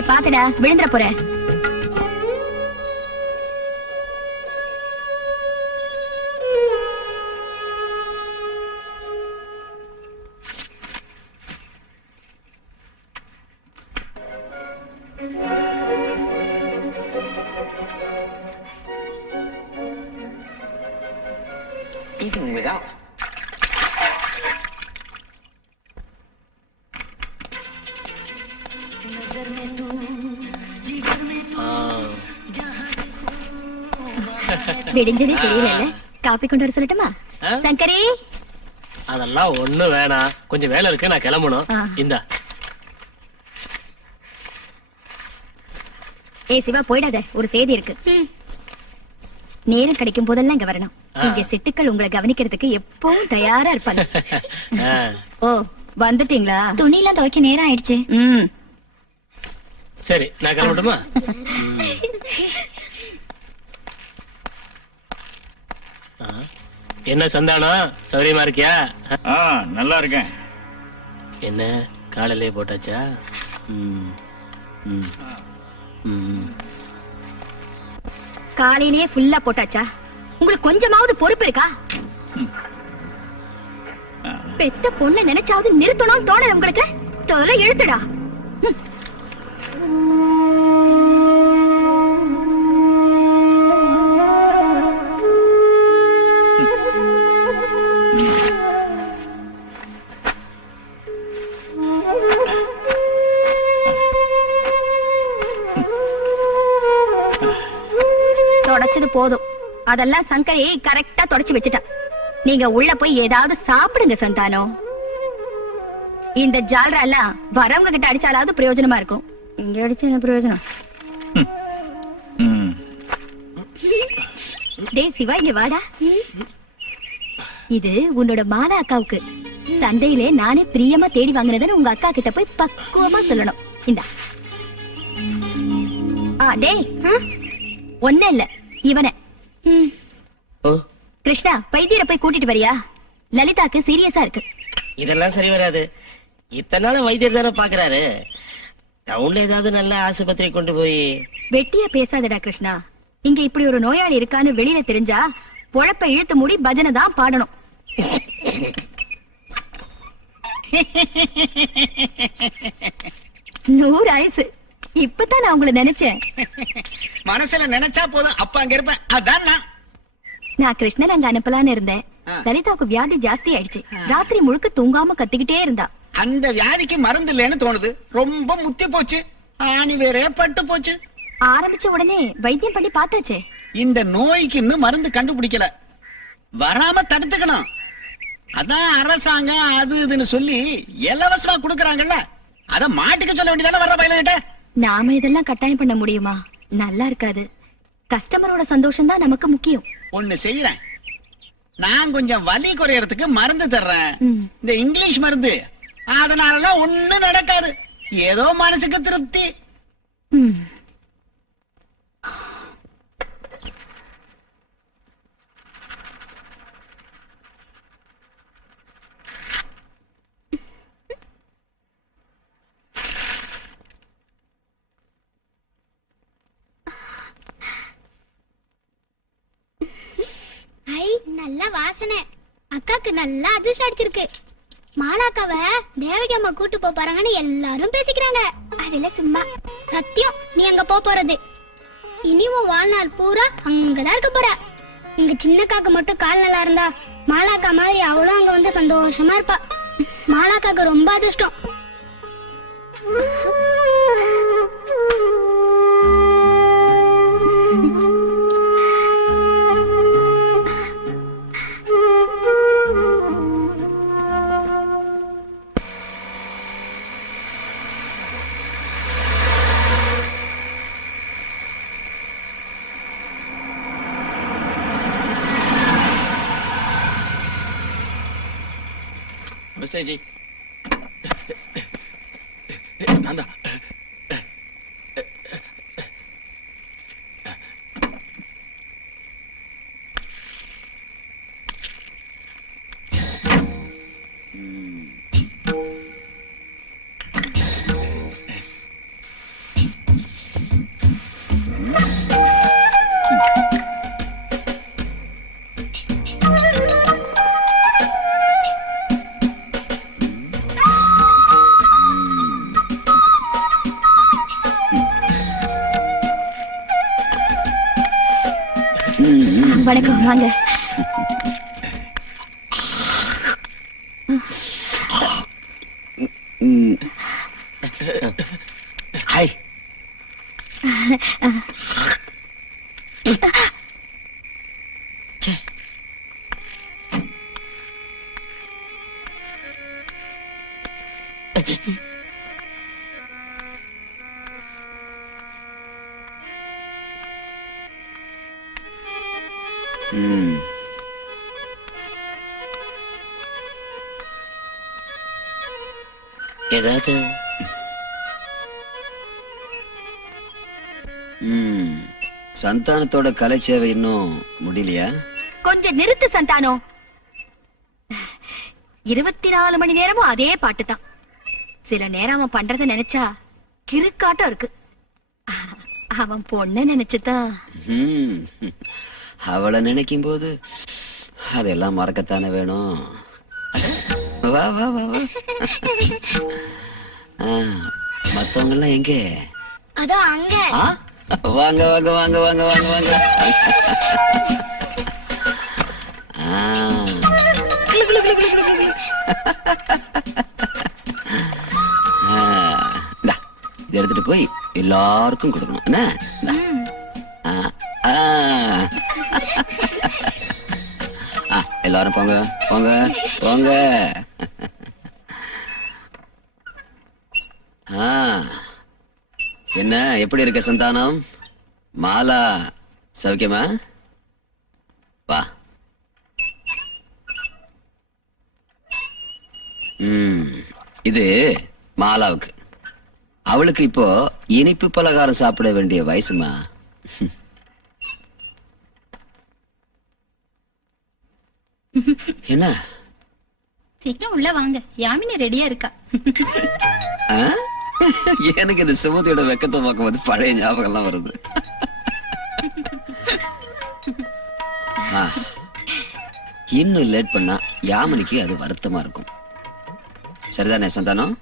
டேய் பாத்துடா, விழுந்துற போற. Eating without. விடிஞ்சதே தெரியல. காப்பி கொண்டு வர சொல்லட்டுமா? சங்கரி, அதெல்லாம் ஒண்ணு வேணாம், கொஞ்சம் வேலை இருக்கு, நான் கிளம்பணும். இந்தா. ஏய் சிவா, போயிடாத, ஒரு செய்தி இருக்கு. நேரம் கிடைக்கும் போதெல்லாம் இங்க வரணும். இங்க சிட்டுக்கள் உங்களை கவனிக்கிறதுக்கு எப்பவும் தயாரா இருப்பாங்க. ஓ, வந்துட்டீங்களா? துணி எல்லாம் துவைக்க நேரம் ஆயிடுச்சு. சரி, நான் கிளம்பட்டுமா? என்ன சந்தானம், சௌரியமா இருக்கியா? நல்லா இருக்கேன். என்ன காலையிலே போட்டாச்சா? காலையிலேயே ஃபுல்லா போட்டாச்சா? உங்களுக்கு கொஞ்சமாவது பொறுப்பு இருக்கா? பெத்த பொண்ணு நினைச்சாவது நிறுத்தணும் தோணல உங்களுக்கு? தொலை எழுத்துடா. தொடச்சது போதும். அதெல்லாம் சங்கரி கரெக்டா தொடச்சு வச்சுட்டா. நீங்க உள்ள போய் ஏதாவது சாப்பிடுங்க சந்தானம். இந்த ஜால்ரா எல்லாம் வரவங்க கிட்ட அடிச்சாலாவது பிரயோஜனமா இருக்கும். இங்க அடிச்ச என்ன பிரயோஜனம்? டேய் சிவா, இங்க வாடா. இது உன்னோட மாலா அக்காவுக்கு. சந்தையிலே நானே பிரியமா தேடி வாங்கினதுன்னு உங்க அக்கா கிட்ட போய் பக்குவமா சொல்லணும். இந்தா. டேய், ஒண்ணு இல்ல, இவனை. கிருஷ்ணா, வைத்தியரை போய் கூட்டிட்டு வரியா? லலிதாக்கு சீரியஸா இருக்கு. இதெல்லாம் சரி வராது. இத்தனை நாள் வைத்தியர் தானே பாக்குறாரு. டவுன்ல ஏதாவது நல்ல ஆஸ்பத்திரி கொண்டு போய். வெட்டியா பேசாதடா கிருஷ்ணா. இங்க இப்படி ஒரு நோயாளி இருக்கான்னு வெளியில தெரிஞ்சா பொழப்ப இழுத்து மூடி பஜனை தான் பாடணும். நூறு ஆயுசு. இப்பதான் நான் உங்களை நினைச்சேன். மனசுல நினைச்சா போதும், அப்ப அங்க இருப்பேன். அதான் நான் கிருஷ்ணன் அங்க அனுப்பலான்னு இருந்தேன். லலிதாவுக்கு வியாதி ஜாஸ்தி ஆயிடுச்சு. ராத்திரி முழுக்க தூங்காம கத்திக்கிட்டே இருந்தா. அந்த வியாதிக்கு மருந்து இல்லைன்னு தோணுது. ரொம்ப முத்தி போச்சு, ஆணி வேற பட்டு போச்சு. ஆரம்பிச்ச உடனே வைத்தியம் பண்ணி பார்த்தாச்சே. இந்த நோய்க்கு இன்னும் மருந்து கண்டுபிடிக்கல. வராம தடுத்துக்கணும். அதான் அரசாங்கம் அது இதுன்னு சொல்லி இலவசமா குடுக்கறாங்கல்ல, அத மாட்டுக்கு சொல்ல வேண்டியதானே வர்ற பயில. நாம இதெல்லாம் கட்டாயம் பண்ண முடியுமா? நல்லா இருக்காது. கஸ்டமரோட சந்தோஷம் தான் நமக்கு முக்கியம். ஒண்ணு செய்யறேன், நான் கொஞ்சம் வலி குறையறதுக்கு மருந்து தர்றேன். இந்த இங்கிலீஷ் மருந்து. அதனாலதான் ஒண்ணு நடக்காது. ஏதோ மனசுக்கு திருப்தி. நல்ல வாசனை. அக்காக்கு நல்லா அதிர்ஷ்டம் அடிச்சிருக்கு. மாலாக்காவ தேவகி அம்மா கூட்டு போறாங்கன்னு எல்லாரும் பேசிக்கிறாங்க. அதெல்லாம் சும்மா. சத்தியம், நீ அங்க போறது. இனி உன் வாழ்நாள் பூரா அங்கதான் இருக்க போற. இங்க சின்னக்காக்கு மட்டும் கால் நல்லா இருந்தா மாலாக்கா மாதிரி அவளும் அங்க வந்து சந்தோஷமா இருப்பா. மாலாக்காக்கு ரொம்ப அதிர்ஷ்டம். नमस्ते जी। नंदा வணக்கம் வாங்க. ஹாய். ஏதாவது சந்தானத்தோட கலை சேவை இன்னும் முடியலையா? கொஞ்சம் நிறுத்து சந்தானம். 24 மணி நேரமும் அதே பாட்டு தான். சில நேரம் அவன் பண்றத நினைச்சா கிறுக்காட்டம் இருக்கு. அவன் பொண்ணு நினைச்சுதான். அவளை நினைக்கும் போது அதெல்லாம் மறக்கத்தானே வேணும். வா வா வா வா. மத்தவங்க எல்லாம் எங்க? அதோ அங்க. வாங்க வாங்க வாங்க வாங்க வாங்க வாங்க. இதை எடுத்துட்டு போய் எல்லாருக்கும் கொடுக்கணும் என்ன? எல்லாரும் போங்க போங்க போங்க. என்ன எப்படி இருக்க சந்தானம்? மாலா சௌக்கியமா? வா. இது மாலாவுக்கு. அவளுக்கு இப்போ இனிப்பு பலகாரம் சாப்பிட வேண்டிய வயசுமா. என்ன சீக்கிரம் உள்ள வாங்க, யாமினி ரெடியா இருக்கா. எனக்கு இந்த சுமதியோட வெக்கத்தை பார்க்கும்போது பழைய ஞாபகம் எல்லாம் வருது. இன்னும் லேட் பண்ணா யாமினிக்கு அது வருத்தமா இருக்கும். சரிதானே சந்தானம்?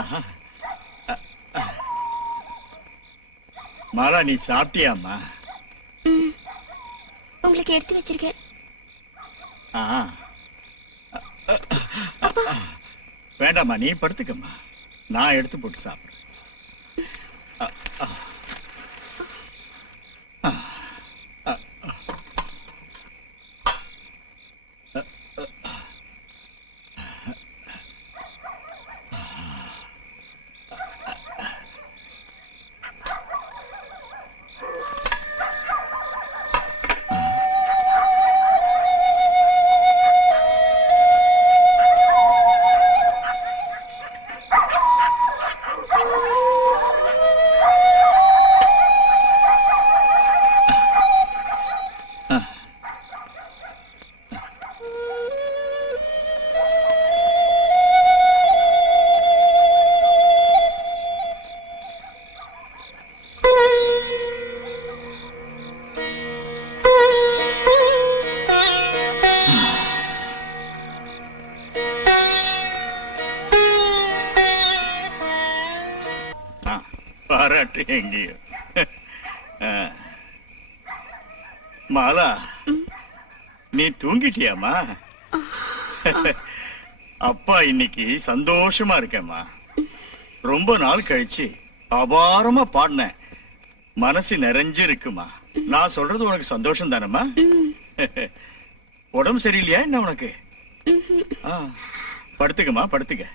ஆஹா. மாலா நீ சாப்பிட்டியாம்மா? உங்களுக்கு எடுத்து வச்சிருக்கேன். ஆ. வேண்டாம்மா, நீ படுத்துக்கம்மா, நான் எடுத்து போட்டு சாப்பிடுறேன். பாராட்டு எங்கேயோ. மாலா, நீ தூங்கிட்டியாமா? அப்பா இன்னைக்கு சந்தோஷமா இருக்கேம்மா. ரொம்ப நாள் கழிச்சு அபாரமா பாடினேன், மனசு நிறைஞ்சு இருக்குமா. நான் சொல்றது உனக்கு சந்தோஷம் தானம்மா? உடம்பு சரியில்லையா என்ன உனக்கு? படுத்துக்கம்மா, படுத்துக்க.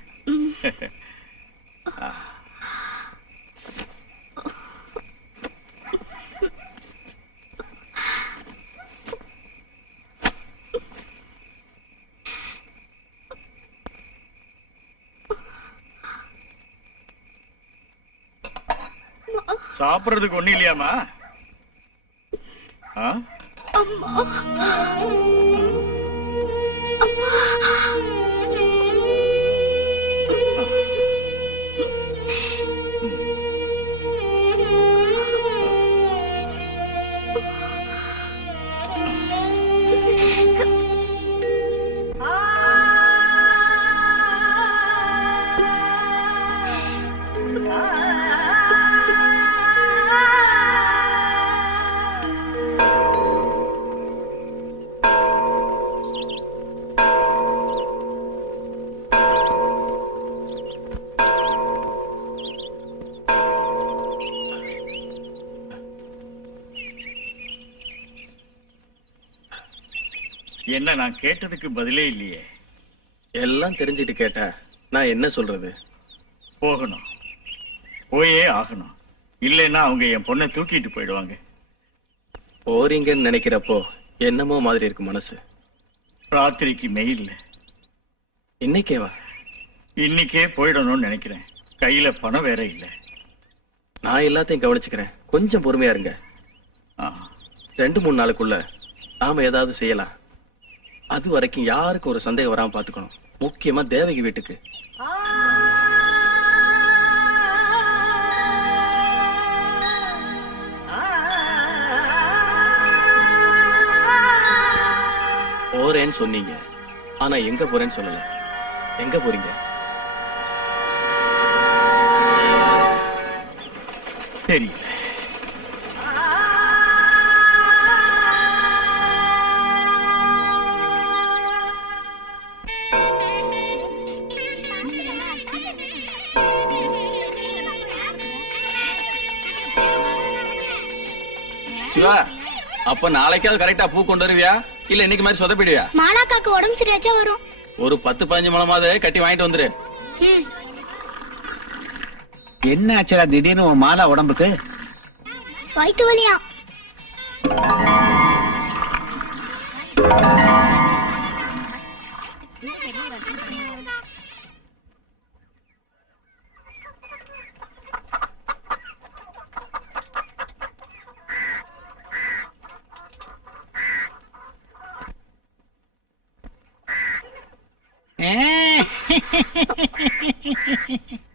சாப்பிடுறதுக்கு ஒண்ணு இல்லையாமா? என்ன நான் கேட்டதுக்கு பதிலே இல்லையே? எல்லாம் தெரிஞ்சுட்டு கேட்டா நான் என்ன சொல்றது? போகணும், போயே ஆகணும். இல்லைன்னா அவங்க என் பொண்ணை தூக்கிட்டு போயிடுவாங்க. போறீங்கன்னு நினைக்கிறப்போ என்னமோ மாதிரி இருக்கு மனசு. ராத்திரிக்கு மெயில். இன்னைக்கேவா? இன்னைக்கே போயிடணும்னு நினைக்கிறேன். கையில பணம் வேற இல்லை. நான் எல்லாத்தையும் கவனிச்சுக்கிறேன், கொஞ்சம் பொறுமையா இருங்க. 2-3 நாளுக்குள்ள நாம ஏதாவது செய்யலாம். அது வரைக்கும் யாருக்கும் ஒரு சந்தேகம் வராம பாத்துக்கணும். முக்கியமா தேவகி வீட்டுக்கு. போறேன்னு சொன்னீங்க, ஆனா எங்க போறேன்னு சொல்லல. எங்க போறீங்க? தெரியல. சிவா, அப்ப நாளைக்காவது கரெக்டா பூ கொண்டு வருவியா, இல்ல இன்னைக்கு மாதிரி சொதப்பிடுவியா? மாலாக்காக்கு உடம்பு சரியாச்சா வரும். ஒரு 10-15 முழமாவது கட்டி வாங்கிட்டு வந்துரு. என்ன ஆச்சுடா திடீர்னு உன் மாலா உடம்புக்கு? வயிற்று வலியா?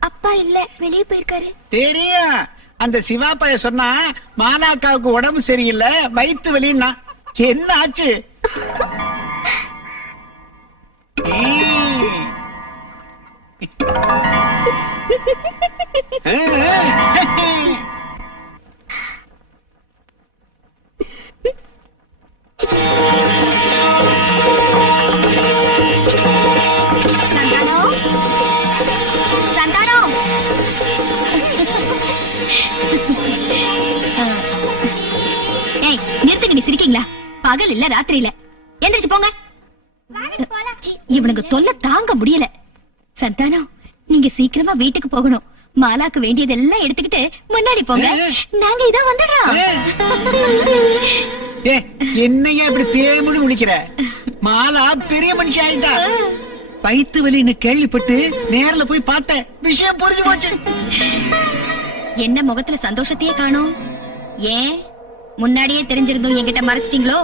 அப்பா இல்ல, வெளியே போயிருக்காரு. தெரியும், அந்த சிவா பைய சொன்னா மாலாக்காவுக்கு உடம்பு சரியில்லை, வயிற்று வலின்னா. என்ன ஆச்சு? சந்தானம் சந்தானம் ஏய் நிறுத்துங்க, நீ சிரிக்கீங்களா? பகல் இல்ல ராத்திரி இல்ல, எந்திரிச்சு போங்க. இவனுக்கு தொல்லை தாங்க முடியல. சந்தானம், நீங்க சீக்கிரமா வீட்டுக்கு போகணும். மாலாக்கு வேண்டியதெல்லாம் எடுத்துக்கிட்டு முன்னாடி போங்க, நாங்க இதான் வந்துடுறோம். என்னையா இப்படி பேமுடி முடிக்கிற? மாலா பெரிய மனுஷி ஆயிட்டா. வயித்து வலின்னு கேள்விப்பட்டு நேர்ல போய் பார்த்தேன், விஷயம் புரிஞ்சு போச்சு. என்ன முகத்துல சந்தோஷத்தையே காணோம்? ஏன் முன்னாடியே தெரிஞ்சிருந்தோம் என்கிட்ட மறைச்சிட்டீங்களோ?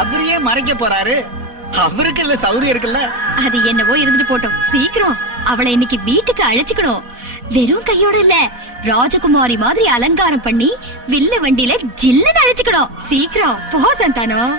அவரையே மறைக்க போறாரு, அவருக்கு இல்ல சௌரியம் இருக்குல்ல. அது என்னவோ இருந்துட்டு போட்டோம். சீக்கிரம் அவளை இன்னைக்கு வீட்டுக்கு அழைச்சுக்கணும். வெறும் கையோட இல்ல, ராஜகுமாரி மாதிரி அலங்காரம் பண்ணி வில்ல வண்டியில ஜில்லுன்னு அழைச்சுக்கணும். சீக்கிரம் போ சந்தானம்.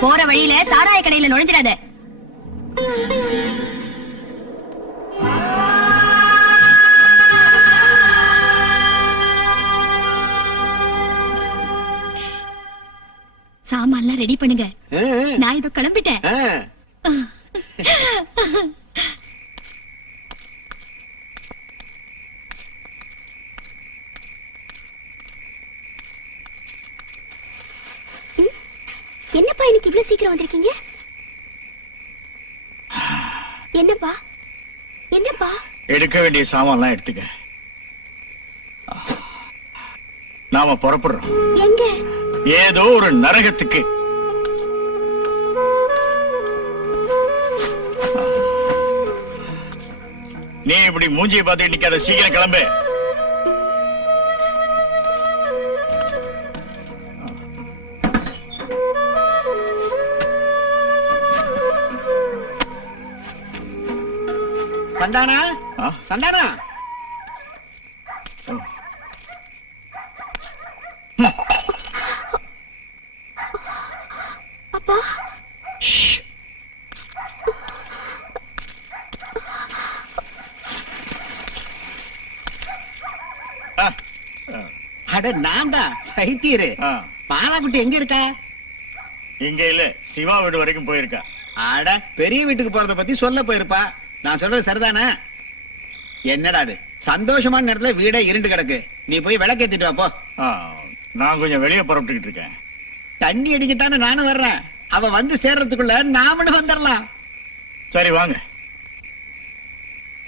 போற வழியில சாராய கடையில நுழைஞ்சிடாத. சாமான்லாம் ரெடி பண்ணுங்க, நான் இதோ கிளம்பிட்டேன். என்னப்பா இன்னைக்கு இவ்வளவு சீக்கிரம் வந்திருக்கீங்க? என்னப்பா என்னப்பா? எடுக்க வேண்டிய சாமான்லாம் எடுத்துக்க. நாம புறப்படுறோம். எங்க? ஏதோ ஒரு நரகத்துக்கு. நீ இப்படி மூஞ்சியை பார்த்து நிக்காத, சீக்கிரம் கிளம்பு. சந்தானா, சந்தானா, அப்பா அட நான்டா பைத்தியரு. மாலாக்குட்டி எங்க இருக்கா? இங்க இல்ல, சிவா வீடு வரைக்கும் போயிருக்கா. அட பெரிய வீட்டுக்கு போறத பத்தி சொல்ல போயிருப்பா. நான் சொல்றது சரிதானே? என்னடா அது, சந்தோஷமான நேரத்துல வீடே இருண்டு கிடக்கு. நீ போய் விளக்கேத்திட்டு வா போ. நான் கொஞ்சம் வெளியே புறப்பட்டுக்கிட்டு இருக்கேன். தண்ணி அடிக்கத்தானே நானும் வர்றேன். அவ வந்து சேர்றதுக்குள்ள நாமளும் வந்துடலாம். சரி வாங்க.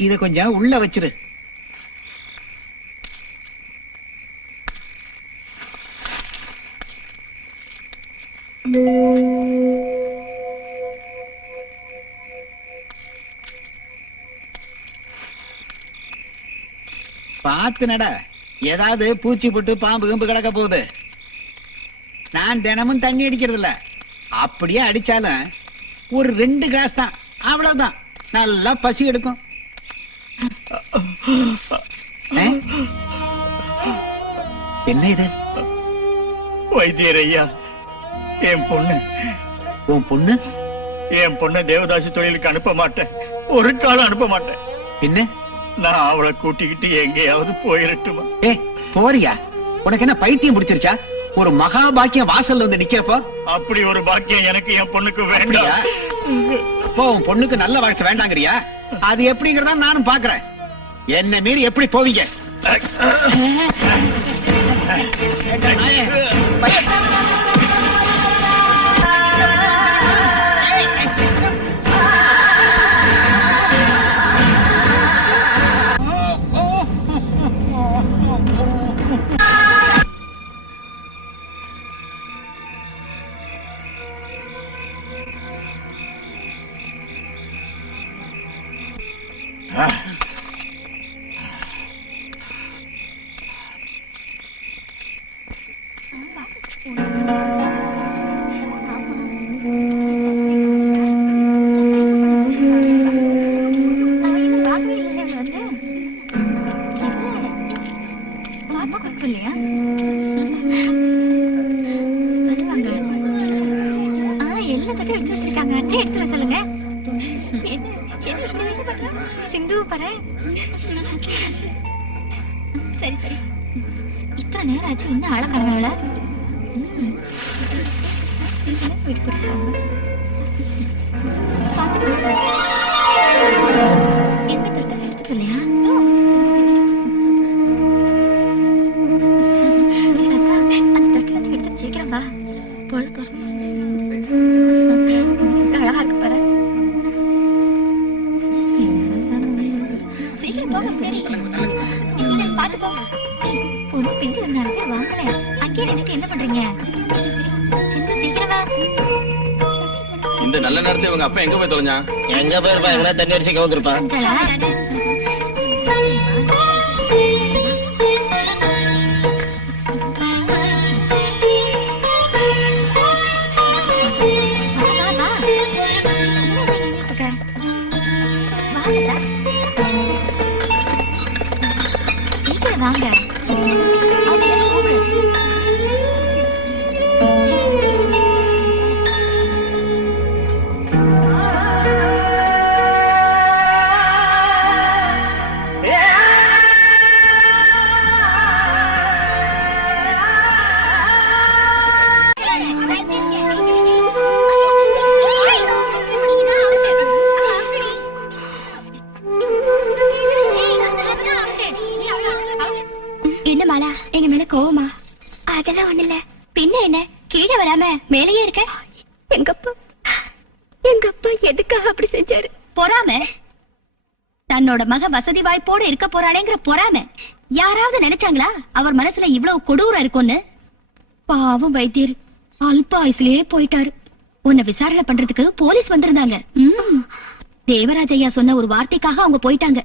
இத கொஞ்சம் உள்ள வச்சிரு. பார்த்து நட, ஏதாவது பூச்சி போட்டு பாம்பு கம்பு கிடக்க போகுது. நான் தினமும் தண்ணி அடிக்கிறது இல்ல, அப்படியே அடிச்சாலும் ஒரு 2 கிளாஸ் தான், அவ்வளவுதான். நல்லா பசி எடுக்கும். என்ன இது? வைத்தியர் ஐயா, என் பொண்ணு. உன் பொண்ணு? என் பொண்ணு தேவதாசி தொழிலுக்கு அனுப்ப மாட்டேன், ஒரு காலம் அனுப்ப மாட்டேன். என்ன? நான் அவளை கூட்டிக்கிட்டு எங்கேயாவது போயிரட்டுமா? போறியா? உனக்கு என்ன பைத்தியம் பிடிச்சிருச்சா? ஒரு மகா பாக்கியம் வாசல்ல வந்து நிக்கிறப்போ அப்படி ஒரு பாக்கியம் எனக்கு என் பொண்ணுக்கு வேண்டாம். அப்போ உன் பொண்ணுக்கு நல்ல வாழ்க்கை வேண்டாங்கறியா? அது எப்படிங்கறத நானும் பாக்குறேன். என்ன மீறி எப்படி போவீங்க? சிந்து பாரு. சரி சரி, இத்தனை நேரம் ஆச்சு இன்னும் ஆளக்காரங்கள. எந்த தட்டை எடுத்துட்டு இல்லையா? சீக்கிரம் வா, பொழுது அழகா இருக்கு பாரு. சீக்கிரம் போக. சரி பாத்து போ. பொண்ணு பிஞ்சு நிறைய வாங்கல. அங்கேயே நின்னுட்டு என்ன பண்றீங்க? சீக்கிரம் வா. இந்த நல்ல நேரத்துல இவங்க அப்பா எங்க போய் தொலைஞ்சான்? எங்க போயிருப்பா? எங்கன்னா தண்ணி அடிச்சு கவுந்திருப்பான். வாங்க. என்ன மாலா, எங்க மேல கோவமா? அதெல்லாம் ஒண்ணு இல்ல. பின்ன என்ன, கீழே வராம மேலேயே இருக்க? எங்க அப்பா எதுக்காக அப்படி செஞ்சாரு? பொறாம. தன்னோட மக வசதி வாய்ப்போட இருக்க போறாளேங்கிற பொறாம. யாராவது நினைச்சாங்களா அவர் மனசுல இவ்வளவு கொடூரம் இருக்கும்னு? பாவம் வைத்தியர் அல்ப ஆயுசுலயே போயிட்டாரு. உன்னை விசாரணை பண்றதுக்கு போலீஸ் வந்திருந்தாங்க. தேவராஜ் ஐயா சொன்ன ஒரு வார்த்தைக்காக அவங்க போயிட்டாங்க.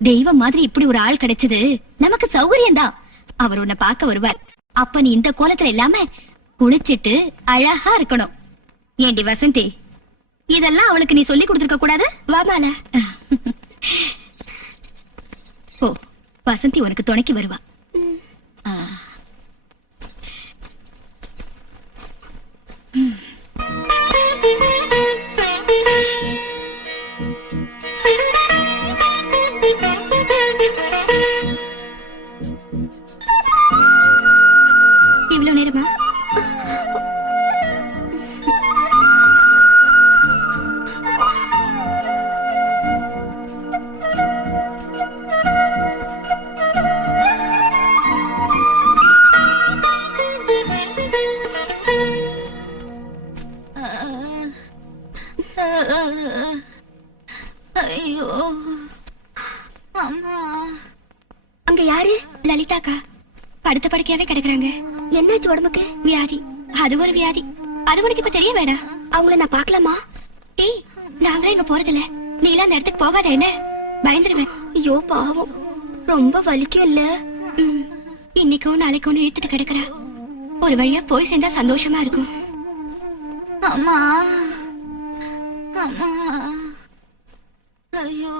தெய்வம் மாதிரி இப்படி ஒரு ஆள் கிடைச்சது நமக்கு சௌகரியம் தான். அவர் உன்னை பார்க்க வருவார். அப்ப நீ இந்த கோலத்துல இல்லாம குளிச்சிட்டு அழகா இருக்கணும். ஏண்டி வசந்தி, இதெல்லாம் அவளுக்கு நீ சொல்லி கொடுத்துருக்க கூடாது? வாமால. ஓ, வசந்தி உனக்கு துணைக்கு வருவா. இவ்வளவு நேரமா? ஐயோ அம்மா. அங்க யாரு? லலிதாக்கா படுத்த படுக்கையாவே கிடக்குறாங்க. என்னாச்சு உடம்புக்கு? வியாதி. அது ஒரு வியாதி. அது உனக்கு இப்ப தெரிய வேணாம். அவங்கள நான் பாக்கலாமா? ஏய், நாங்களே இங்க போறதில்ல. நீ எல்லாம் அந்த இடத்துக்கு போகாத. என்ன பயந்துருவேன். ஐயோ பாவம், ரொம்ப வலிக்கும் இல்ல? இன்னைக்கும் நாளைக்கும் இழுத்துட்டு கிடக்குறா. ஒரு வழியா போய் சேர்ந்தா சந்தோஷமா இருக்கும். அம்மா அம்மா. ஐயோ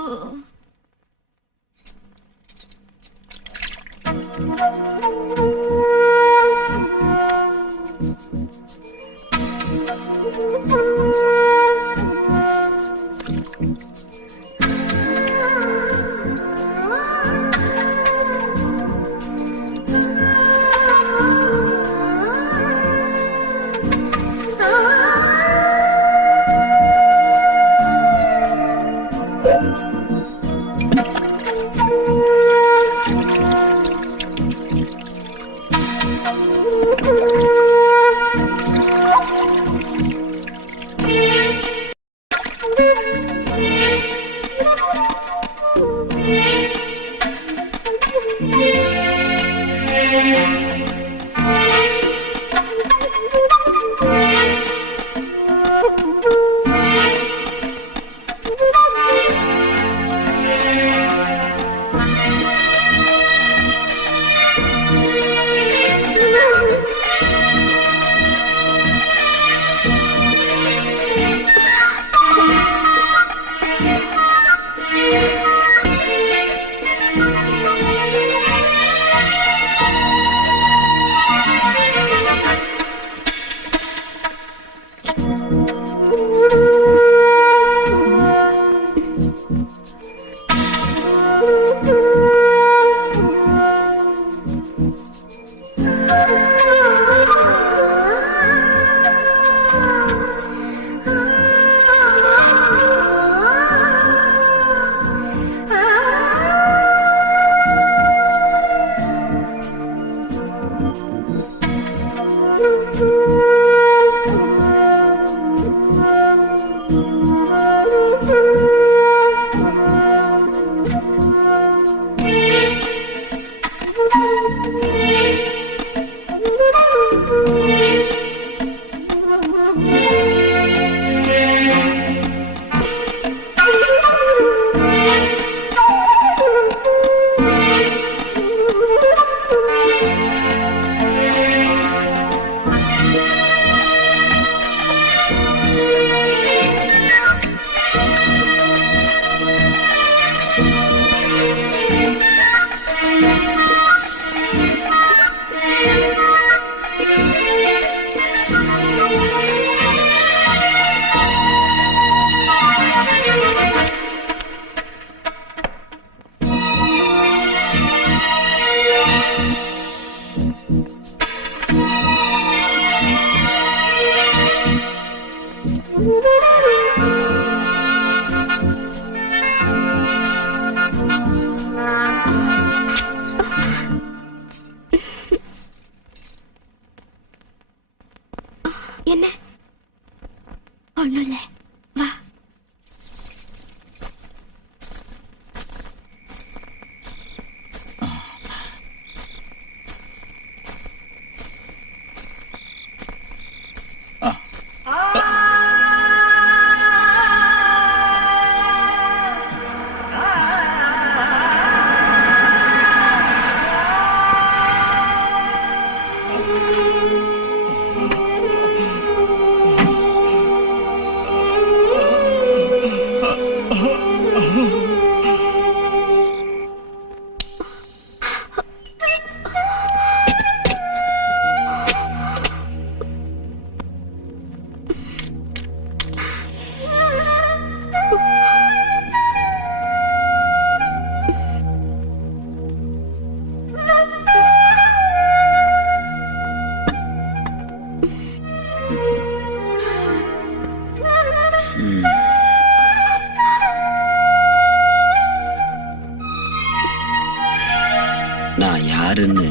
நான் யாருன்னு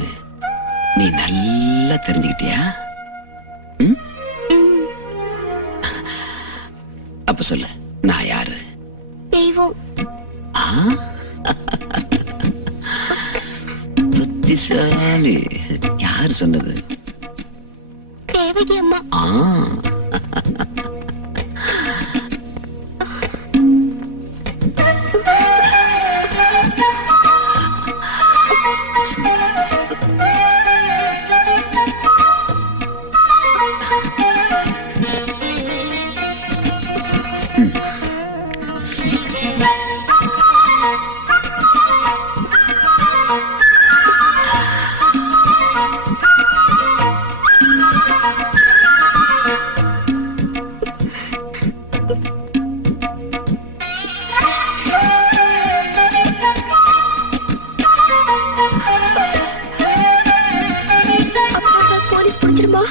நீ நல்லா தெரிஞ்சுக்கிட்டியா? ம்? அப்ப சொல்லு, நான் யாரு? தெய்வம். ஆ? புத்திசாலி. யார் சொன்னது? தேவகி அம்மா. ஆ. போலீஸ் பிடிச்சிருமா?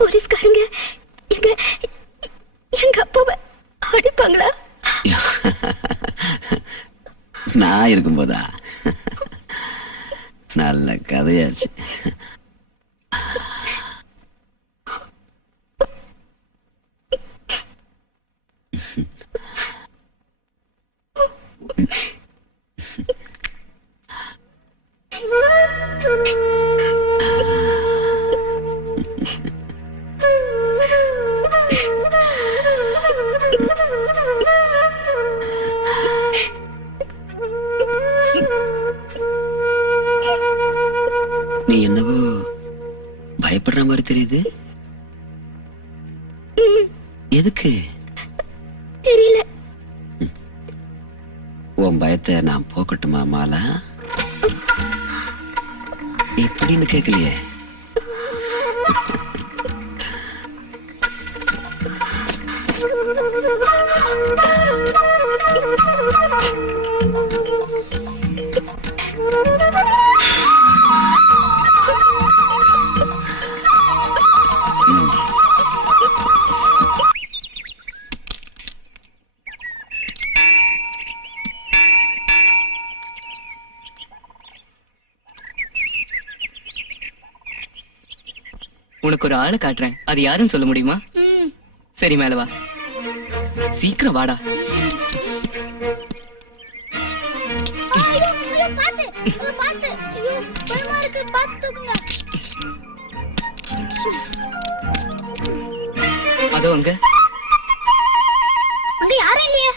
போலீஸ்காரங்க எங்க எங்க அப்பாவை அடிப்பாங்களா? நான் இருக்கும்போதா? நல்ல கதையாச்சு. நீ என்னவோ பயப்படுற மாதிரி தெரியுது. எதுக்கு? தெரியல. உன் பயத்தை நான் போக்கட்டுமா மாலா? எப்படின்னு கேட்கலையே. உனக்கு ஒரு ஆளை காட்டுறேன், அது யாருன்னு சொல்ல முடியுமா? சரி, மேல வா, சீக்கிரம் வாடா. அதோ அங்க யாரும் இல்லையா?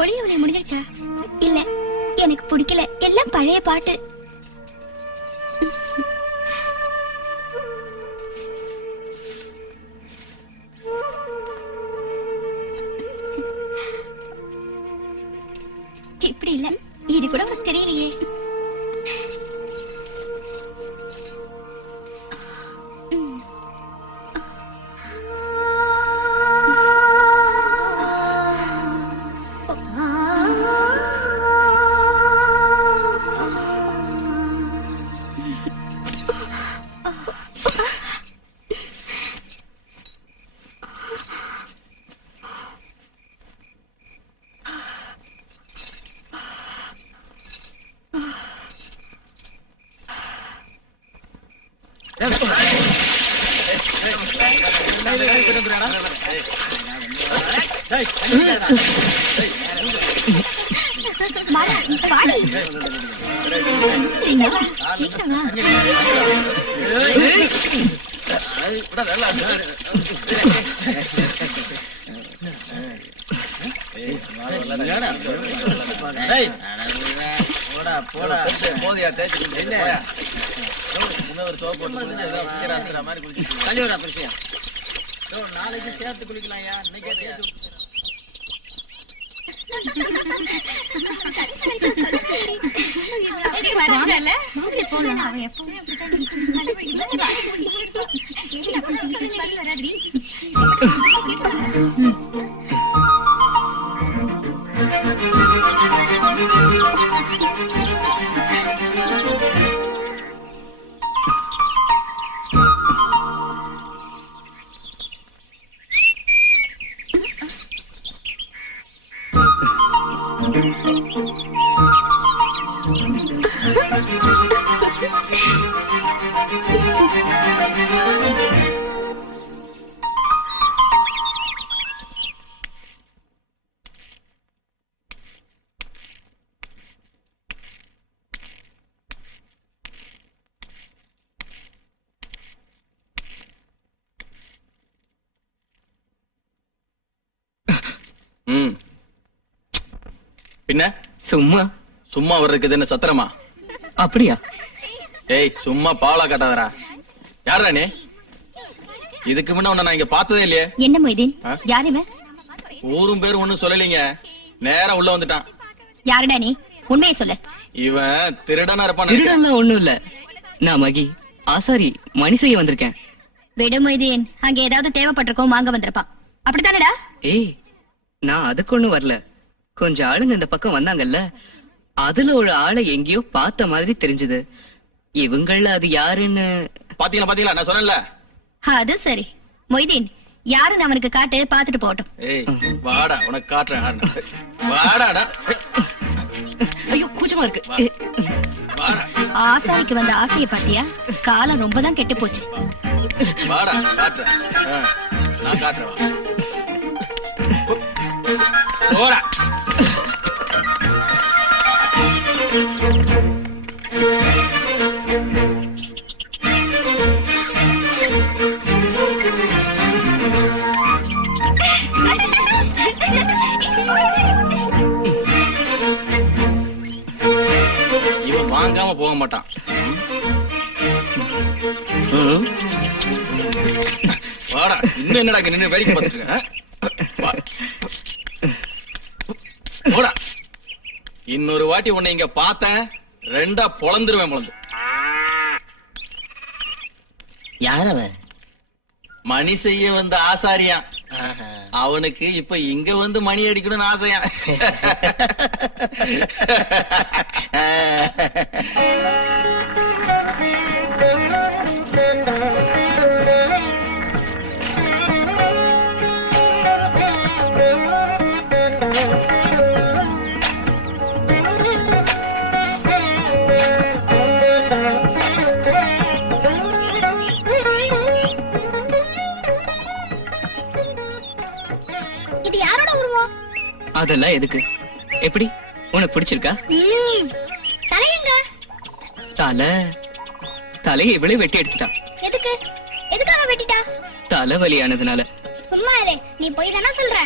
ஒளியவளை முடிஞ்சிருச்சா? இல்ல, எனக்கு பிடிக்கல. எல்லாம் பழைய பாட்டு. இப்படி இல்ல, இது கூட உனக்கு தெரியலையே. மாலா, பாடி. சீக்கிரம் வா. விடாத, எல்லாம் டேய், போதியா தேய்ச்சி குடிச்சு போயா. இன்னொரு சோப்பு போட்டு குடிச்சு ஏதோ கீராத்துற மாதிரி குடிச்சு கழிவுடா பிரிசியா. நாளைக்கு சேர்த்து குளிக்கலாம்யா. இன்னைக்கே தேய்ச்சி பின்ன சும்மா சும்மா வர்றதுக்கு என்ன சத்திரமா? அப்படியா? ஏய் சும்மா பாலா காட்டாதடா. யாரா நீ? இதுக்கு முன்ன உன்னை நான் இங்க பார்த்ததே இல்லையே. என்ன மொய்தீன்? ஆ? யாருமே? ஊரும் பேர் ஒண்ணும் சொல்லலீங்க. நேரா உள்ள வந்துட்டான். யாருடா நீ? உண்மையை சொல்லு. இவன் திருடனா இருப்பான். திருடெல்லாம் ஒண்ணும் இல்ல. நான் மகி ஆசாரி மணி செய்ய வந்திருக்கேன். விடு மொய்தீன், அங்க ஏதாவது தேவைப்பட்டிருக்கோம் வாங்க வந்திருப்பான். அப்படித்தானடா? ஏய் நான் அதுக்கு ஒண்ணும் வரல. கொஞ்சம் ஆளுங்க இந்த பக்கம் வந்தாங்கல்ல, அதுல ஒரு ஆளை எங்கேயோ பார்த்த மாதிரி தெரிஞ்சது. இவங்கள அது யாருன்னு பாத்தீங்களா நான் சொன்னேன்ல. அது சரி. மொய்தீன் யாருன்னு அவனுக்கு காட்டு, பாத்துட்டு போகட்டும். ஏய் வாடா, உனக்கு காட்டுறேன் யாருன்னு. வாடாடா. ஐயோ கூச்சமா இருக்கு. வாடா ஆசாரிக்கு வந்த ஆசையை பாத்தியா? காலம் ரொம்ப தான் கெட்டு போச்சு. வாடா காட்டுறேன். நான் காட்டுறேன் வா. போடா. இவன் வாங்காம போக மாட்டான். வாடா. இன்னும் என்னடா இங்க நின்னு வேடிக்கை பார்த்துட்டு இருக்க? வா. போடா. இன்னொரு வாட்டி உன்னை இங்க பார்த்தேன், ரெண்டா பொளந்துருவேன். பொளந்து யார் அவன்? மணி செய்ய வந்த ஆசாரியா. அவனுக்கு இப்ப இங்க வந்து மணி அடிக்கணும்னு ஆசையா. இது யாரோட உருவம்? அதெல்லாம் எதுக்கு? எப்படி உனக்கு பிடிச்சிருக்கா? தலையங்க. தலையை இவளே வெட்டி எடுத்துட்டா. எதுக்கு? எதுக்காக வெட்டிட்டா? தலைவலியானதுனால. சும்மா இரு, நீ போய் தானே சொல்ற.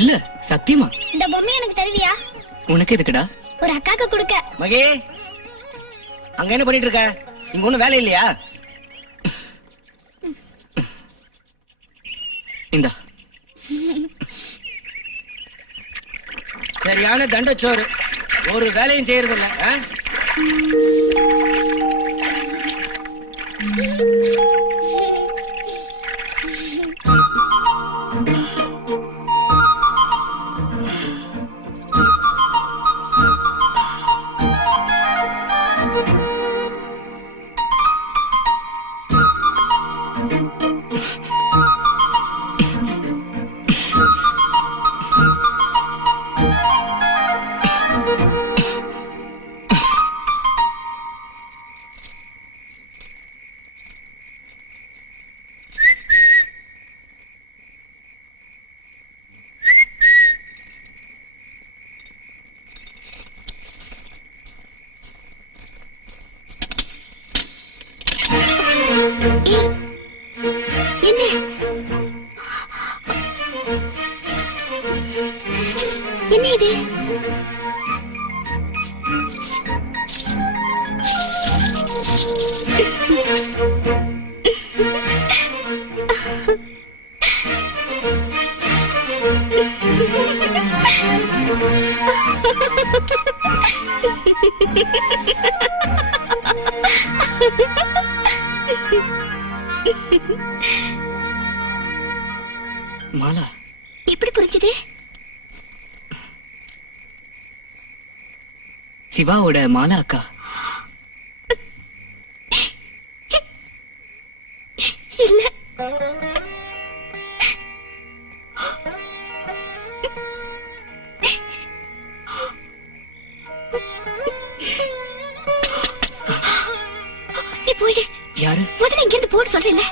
இல்ல சத்தியமா. இந்த பொம்மை எனக்கு தருவியா? உனக்கு எதுக்குடா? ஒரு அக்காக்கு கொடுக்க. மகி அங்க என்ன பண்ணிட்டு இருக்க? இங்க ஒண்ணும் வேலை இல்லையா? இந்தா. சரியான தண்டச்சோறு. ஒரு வேலையும் செய்யறது இல்ல. என்ன என்ன இது? மாலா, எப்படி புரிஞ்சுது? சிவாவோட மாலா அக்கா. இல்ல, நீ போயிடு. யாரு? முதல்ல இங்க இருந்து போடு சொல்றேன்ல.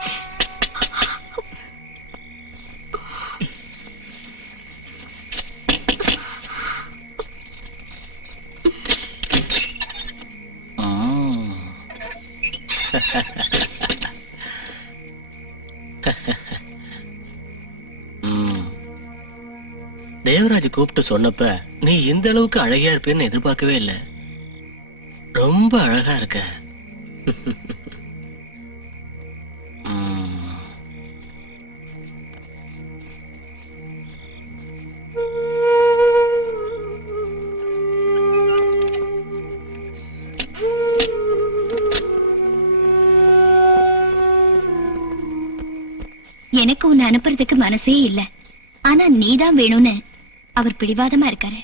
தேவராஜ் கூப்பிட்டு சொன்னப்ப நீ இந்த அளவுக்கு அழகியா இருப்பேன்னு எதிர்பார்க்கவே இல்லை. ரொம்ப அழகா இருக்க. எனக்கு உன்னை அனுப்புறதுக்கு மனசே இல்ல. ஆனா நீதான் வேணும்னு அவர் பிடிவாதமா இருக்காரு.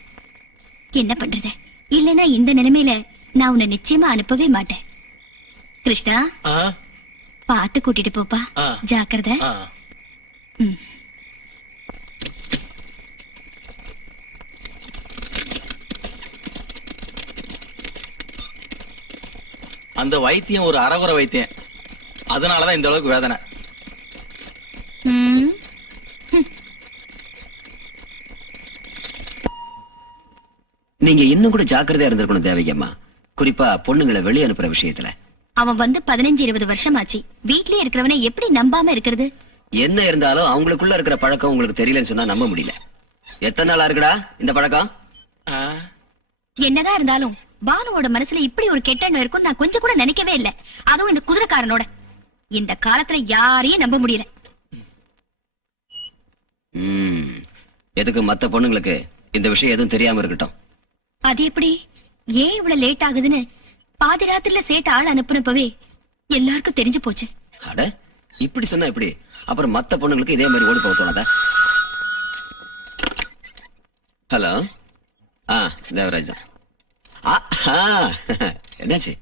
என்ன பண்றது? இல்லனா இந்த நிலைமையில நான் உன்னை நிச்சயமா அனுப்பவே மாட்டேன். கிருஷ்ணா, ஆ, பார்த்து கூட்டிட்டு போப்பா. ஆ. ஜாக்கிரதை. ஆ. ம். அந்த வைத்தியம் ஒரு அறகுறை வைத்தியம். அதனாலதான் இந்த அளவுக்கு வேதனை. ம். நீங்க இன்னும் கூட ஜாக்கிரதையா இருந்திருக்கணும் தேவகியம்மா. குறிப்பா பொண்ணுங்களை வெளியே அனுப்புற விஷயத்துல. அவன் வந்து 15-20 வருஷம் ஆச்சு. வீட்லயே இருக்கிறவனை எப்படி நம்பாம இருக்கிறது? என்ன இருந்தாலும் அவங்களுக்குள்ள இருக்கிற பழக்கம் உங்களுக்கு தெரியலன்னு சொன்னா நம்ப முடியல. எத்தனை நாளா இருக்குடா இந்த பழக்கம்? ஆ. என்னதான் இருந்தாலும் பானுவோட மனசுல இப்படி ஒரு கெட்ட எண்ணம் இருக்கும் நான் கொஞ்சம் கூட நினைக்கவே இல்ல. அதுவும் இந்த குதிரைக்காரனோட. இந்த காலத்துல யாரையும் நம்ப முடியல. எதுக்கு மத்த பொண்ணுங்களுக்கு இந்த விஷயம் எதுவும் தெரியாம இருக்கட்டும். அது எப்படி? ஏன் இவ்வளவு லேட் ஆகுதுன்னு பாதி ராத்திரில சேட்ட ஆள் அனுப்புனப்பவே எல்லாருக்கும் தெரிஞ்சு போச்சு. அட, இப்படி சொன்னா எப்படி? அப்புறம் மத்த பொண்ணுங்களுக்கு இதே மாதிரி ஓடி போக தோணாதா? ஹலோ. தேவராஜ் தான். என்னாச்சு?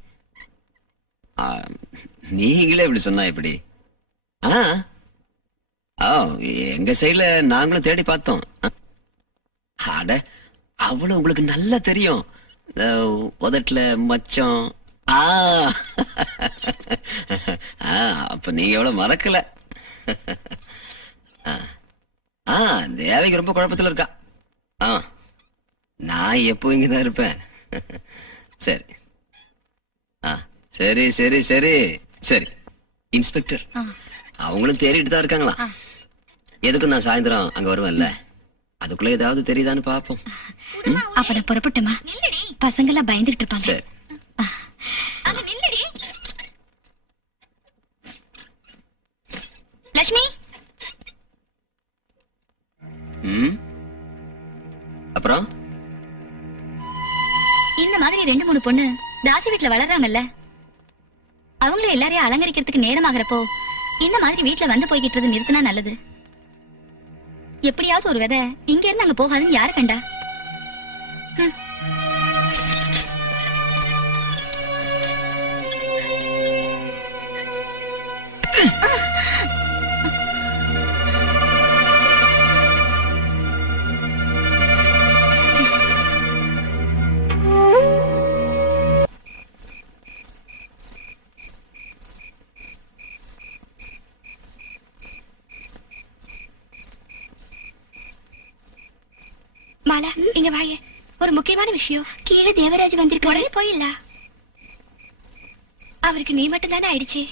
நீங்களே இப்படி சொன்னா எப்படி? எங்க சைடுல நாங்களும் தேடி பார்த்தோம். அட, அவ்வளவு உங்களுக்கு நல்லா தெரியும். உதட்டுல மச்சம். அப்ப நீங்க எவ்வளவு மறக்கல. தேவைக்கு ரொம்ப குழப்பத்துல இருக்கா. நான் எப்போ இங்கதான் இருப்பேன். சரி. சரி சரி சரி சரி. இன்ஸ்பெக்டர் அவங்களும் தேடிட்டு தான் இருக்காங்களா? எதுக்கும் நான் சாயந்தரம் அங்க வருவேன்ல, அதுக்குள்ள ஏதாவது தெரியுதான்னு பாப்போம். அப்ப நான் புறப்பட்டுமா? பசங்க எல்லாம் பயந்துட்டு இருப்பாங்க. சரி. லட்சுமி, அப்புறம் இந்த மாதிரி 2-3 பொண்ணு தாசி வீட்டுல வளர்றாங்கல்ல, அவங்கள எல்லாரையும் அலங்கரிக்கிறதுக்கு நேரம் ஆகிறப்போ இந்த மாதிரி வீட்டுல வந்து போய்கிட்டு நிறுத்தினா நல்லது. எப்படியாவது ஒரு விதை இங்க இருந்து அங்க போகாதுன்னு யாரு கண்டா? மாலா, இங்க வாய. ஒரு முக்கியமான விஷயம். கீழே தேவராஜ் வந்திருக்காரு. போயிடல. அவருக்கு நீ மட்டும் தானே ஆயிடுச்சு.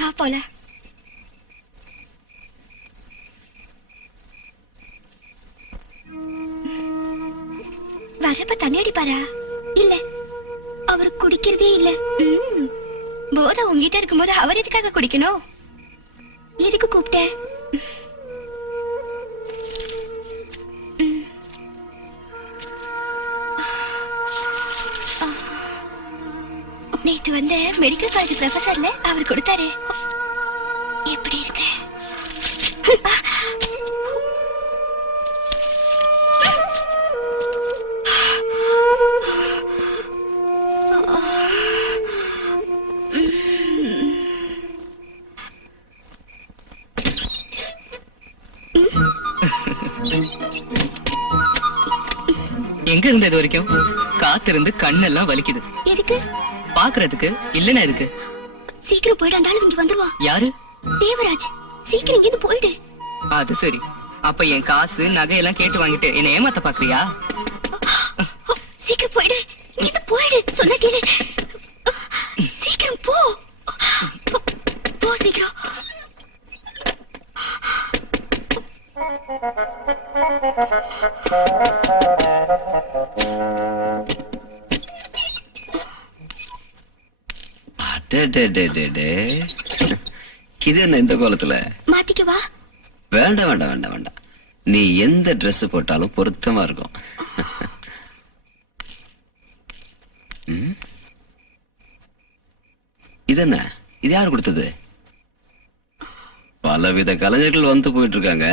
வா போல. வர்றப்ப தண்ணி அடிப்பாரா? இல்ல அவர் குடிக்கிறதே இல்ல. போதை உங்ககிட்ட இருக்கும்போது அவர் எதுக்காக குடிக்கணும்? எதுக்கு கூப்பிட்ட? நேத்து வந்து மெடிக்கல் காலேஜ் ப்ரொஃபசர்ல அவர் கொடுத்தாரு. எப்படி இருக்கு? எங்க இருந்து இது வரைக்கும்? காத்திருந்து கண்ணெல்லாம் வலிக்குது. எதுக்கு? பாக்குறதுக்கு இல்லன்னா எதுக்கு? சீக்கிரம் போயிட்டு அந்த இங்க வந்துருவான். யாரு? தேவராஜ். சீக்கிரம் இங்கிருந்து போயிடு. அது சரி. அப்ப என் காசு நகையெல்லாம் கேட்டு வாங்கிட்டு என்ன ஏமாத்த பாக்குறியா? சீக்கிரம் போயிடு. இங்கிருந்து போயிடு. சொன்ன கேளு. சீக்கிரம் போ. போ சீக்கிரம். இது என்ன இந்த கோலத்துல? மாத்திக்கவா? வேண்டாம் வேண்டாம் வேண்டாம் வேண்டாம். நீ எந்த Dress போட்டாலும் பொருத்தமா இருக்கும். இது என்ன? இது யாரு கொடுத்தது? பலவித கலைஞர்கள் வந்து போயிட்டு இருக்காங்க.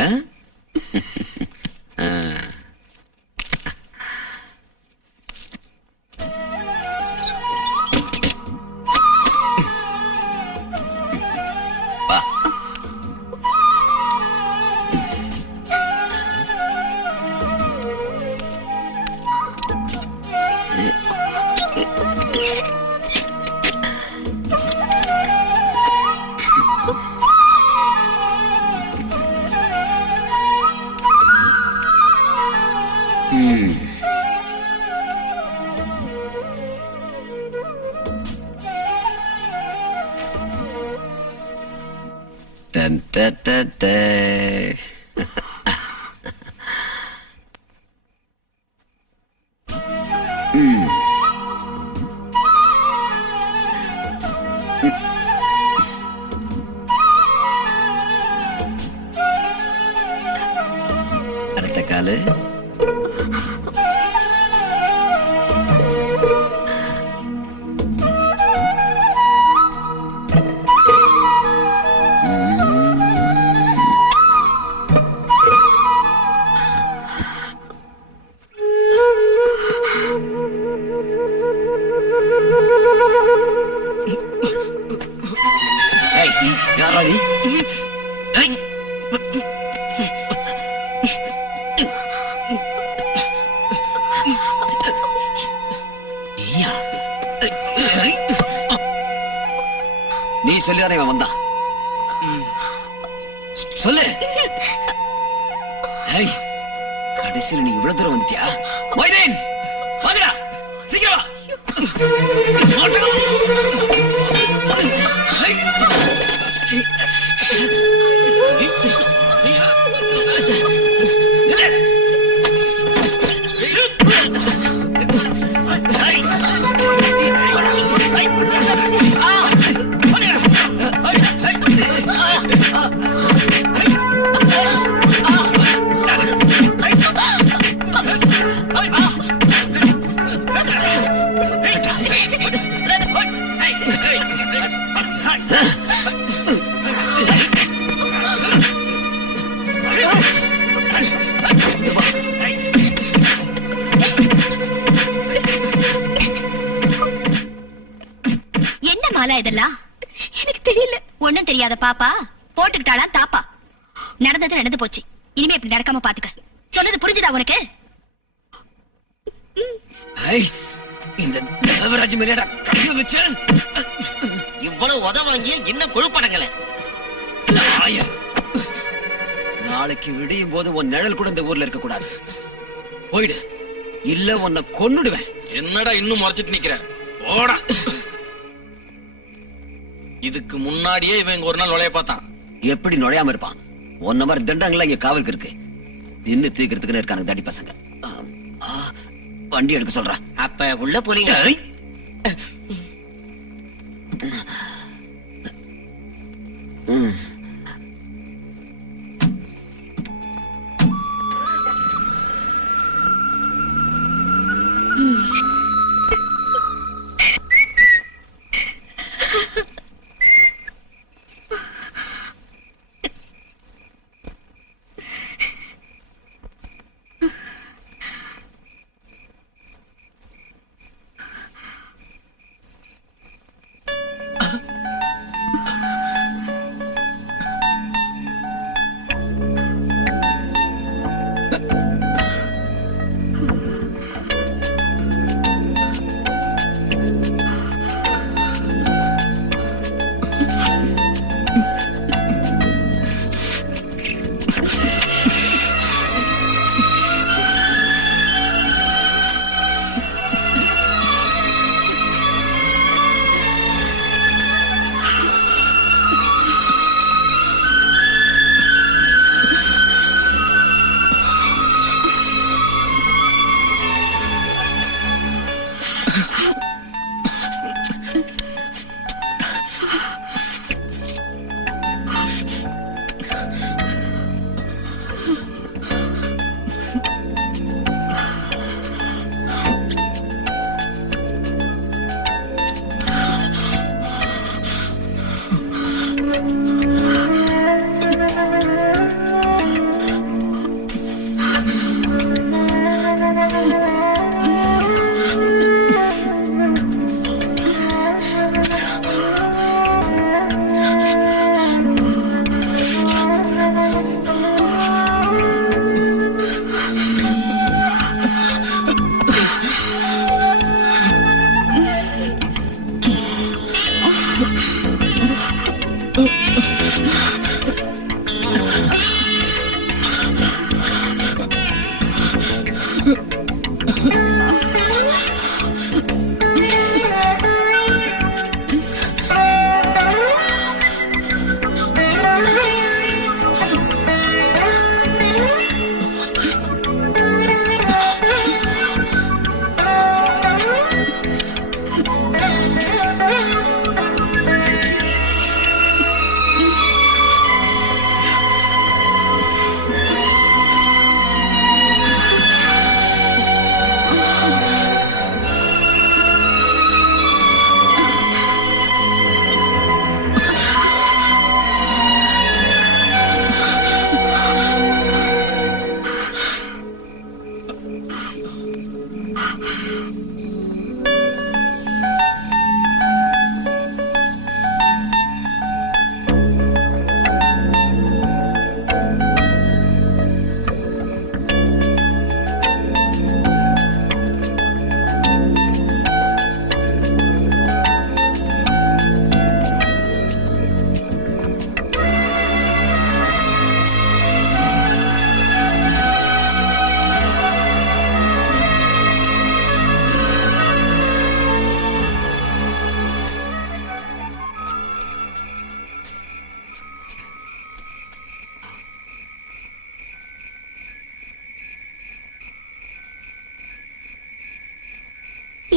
Dun, dun, dun, dun. அடுத்த காலு. யாரா நீ? நீ சொல்லிதானே இவன் வந்தான்? சொல்லு. கடைசியில் நீ இவ்வளவு தூரம் வந்துட்டியா? மைதேன் வாங்கடா, சீக்கிரம் இதெல்லாம் எனக்கு தெரியல. ஒண்ணும் தெரியாத பாப்பா போட்டுக்கிட்டாளா தாப்பா. நடந்தது நடந்து போச்சு. இனிமே இப்படி நடக்காம பாத்துக்க. சொன்னது புரிஞ்சுதா உனக்கு? இந்த தேவராஜ் மேலடா கைய வச்சு இவ்வளவு உத வாங்கி என்ன கொழுப்படங்களே. நாளைக்கு விடியும் போது உன் நிழல் கூட இந்த ஊர்ல இருக்க கூடாது. போயிடு, இல்ல உன்னை கொன்னுடுவேன். என்னடா இன்னும் முறைச்சிட்டு நிக்கிற? ஓடா. இதுக்கு முன்னாடியே இவன் இங்க ஒரு நாள் நுழைய பார்த்தான். எப்படி நுழையாம இருப்பான்? ஒன்ன மாதிரி திண்டங்களா இங்க காவலுக்கு இருக்கு. தின்னு தீக்கிறதுக்குன்னு இருக்காங்க தாடி பசங்க. வண்டி எடுக்க சொல்றேன். அப்ப உள்ள போறீங்க.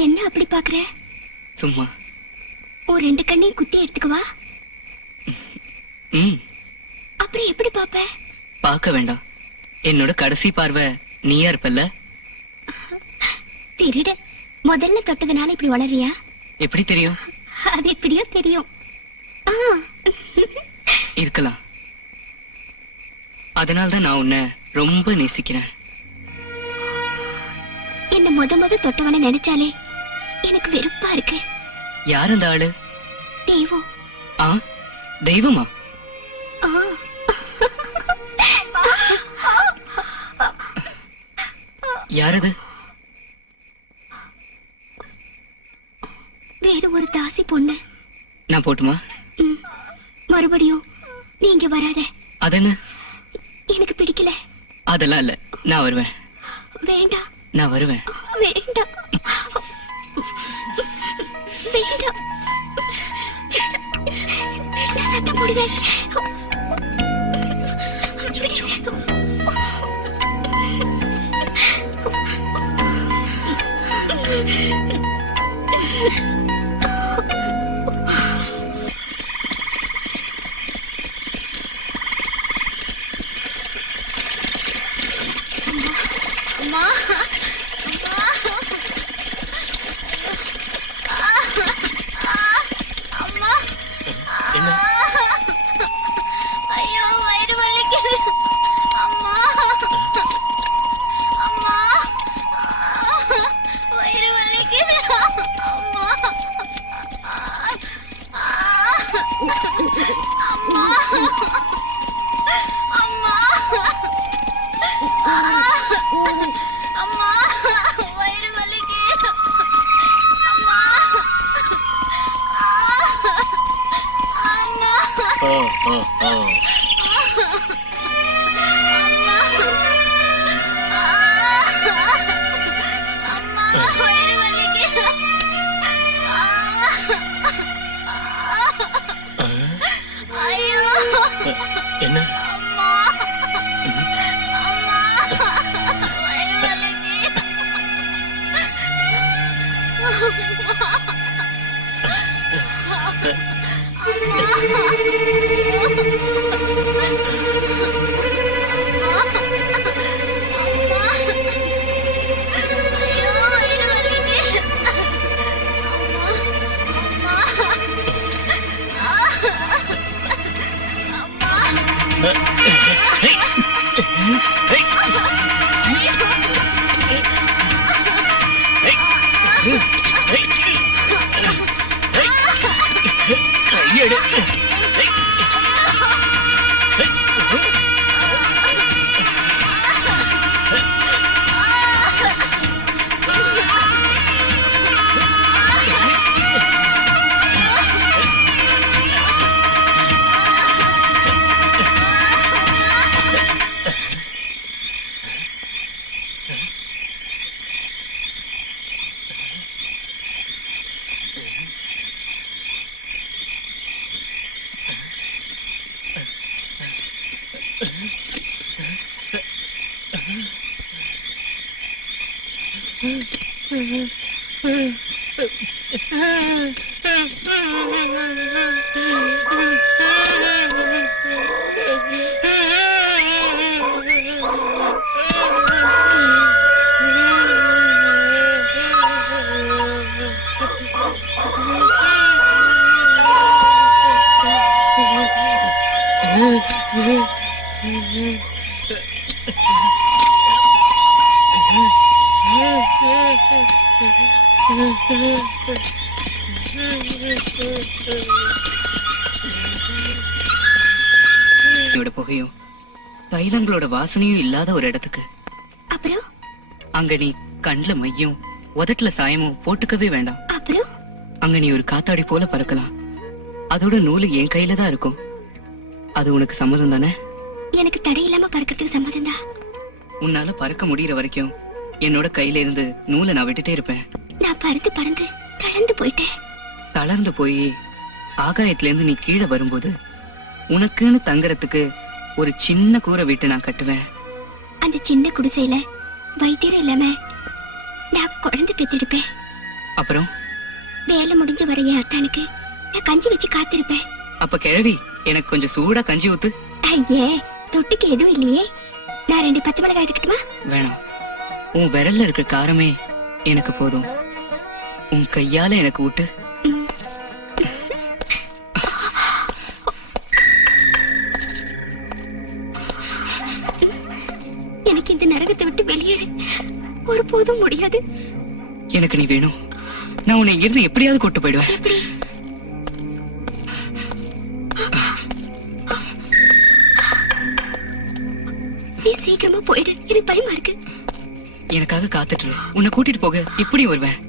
என்ன அப்படி பாக்குற? சும்மா. ஒரு 2 கண்ணையும் குத்தி எடுத்துக்கவா? அப்புறம் எப்படி பாப்ப? பார்க்க வேண்டாம். என்னோட கடைசி பார்வை நீயா இருப்பல்ல? திருட முதல்ல தொட்டதுனால இப்படி வளரியா? எப்படி தெரியும்? அது எப்படியோ தெரியும். இருக்கலாம். அதனால்தான் நான் உன்னை ரொம்ப நேசிக்கிறேன். என்ன முத தொட்டவன நினைச்சாலே எனக்கு வெறுப்பா இருக்கு. யார் அந்த ஆளு? தெய்வம். ஆ, தெய்வமா? யாரது? வேற ஒரு தாசி பொண்ணு. நான் போட்டுமா? மறுபடியும் நீங்க வராத. அதென்ன? எனக்கு பிடிக்கல. அதெல்லாம் இல்ல, நான் வருவேன். வேண்டாம். நான் வருவேன். வேண்டாம் வேண்டாம். சத்தம் போடுவேன். அம்மா அம்மா என்ன ஐயோ வயிறு வலிக்குது அம்மா அம்மா வயிறு வலிக்குது அம்மா அம்மா அம்மா அம்மா வயிறு வலிக்குது அம்மா அம்மா ஓ ஓ ஓ அம்மா வயிறு வலிக்குது ஐயோ என்ன அம்மா அம்மா வயிறு வலிக்குது ஐயோ வயிறு வலிக்குது கையெடு புகையும் தைலங்களோட வாசனையும் இல்லாத ஒரு இடத்துக்கு அப்புறம் அங்க நீ கண்ணுல மையும் உதட்டுல சாயமும் போட்டுக்கவே வேண்டாம். அப்புறம் அங்க நீ ஒரு காத்தாடி போல பறக்கலாம். அதோட நூலு என் கையில தான் இருக்கும். அது உனக்கு சம்மதம் தானே? எனக்கு தடை இல்லாம பறக்கிறதுக்கு சம்மதம் தான். உன்னால பறக்க முடியற வரைக்கும் என்னோட கையில இருந்து நூலை நான் விட்டுட்டே இருப்பேன். நான் பறந்து பறந்து தளர்ந்து போயிட்டேன். தளர்ந்து போய் ஆகாயத்துல இருந்து நீ கீழே வரும்போது உனக்குன்னு தங்கறதுக்கு ஒரு சின்ன கூரை வீட்டை நான் கட்டுவேன். அந்த சின்ன குடிசையில வைத்தியர் இல்லாம நான் குழந்தை பெத்தெடுப்பேன். அப்புறம் வேலை முடிஞ்ச வர என் அத்தானுக்கு நான் கஞ்சி வச்சு காத்திருப்பேன். அப்ப கிழவி எனக்கு கொஞ்சம் சூடா கஞ்சி ஊத்து. ஐயே, தொட்டுக்கு எதுவும் இல்லையே. நான் 2 பச்சை மிளகாய் எடுக்கட்டுமா? வேணாம், உன் விரல்ல இருக்கிற காரமே எனக்கு போதும். உன் கையால எனக்கு ஊட்டு. எனக்கு இந்த நரகத்தை விட்டு வெளியேற ஒருபோதும் முடியாது. எனக்கு நீ வேணும். நான் உன்னை இங்கிருந்து எப்படியாவது கூட்டு போயிடுவேன். எப்படி? நீ சீக்கிரமா போயிடு, எனக்கு பயமா இருக்கு. எனக்காக காத்துட்டு இரு. உன்னை கூட்டிட்டு போக இப்படி வருவேன்.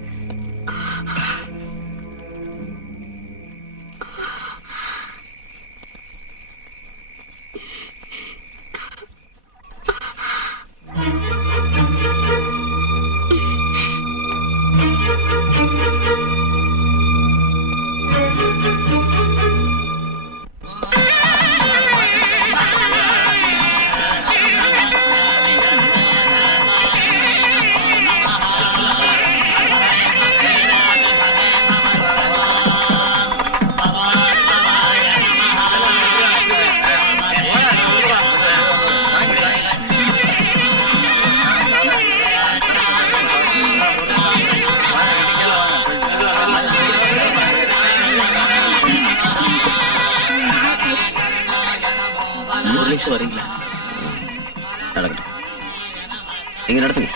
ஒரு நிமிஷம் வரீங்களா? நடக்கட்டும். நீங்க நடத்துங்க.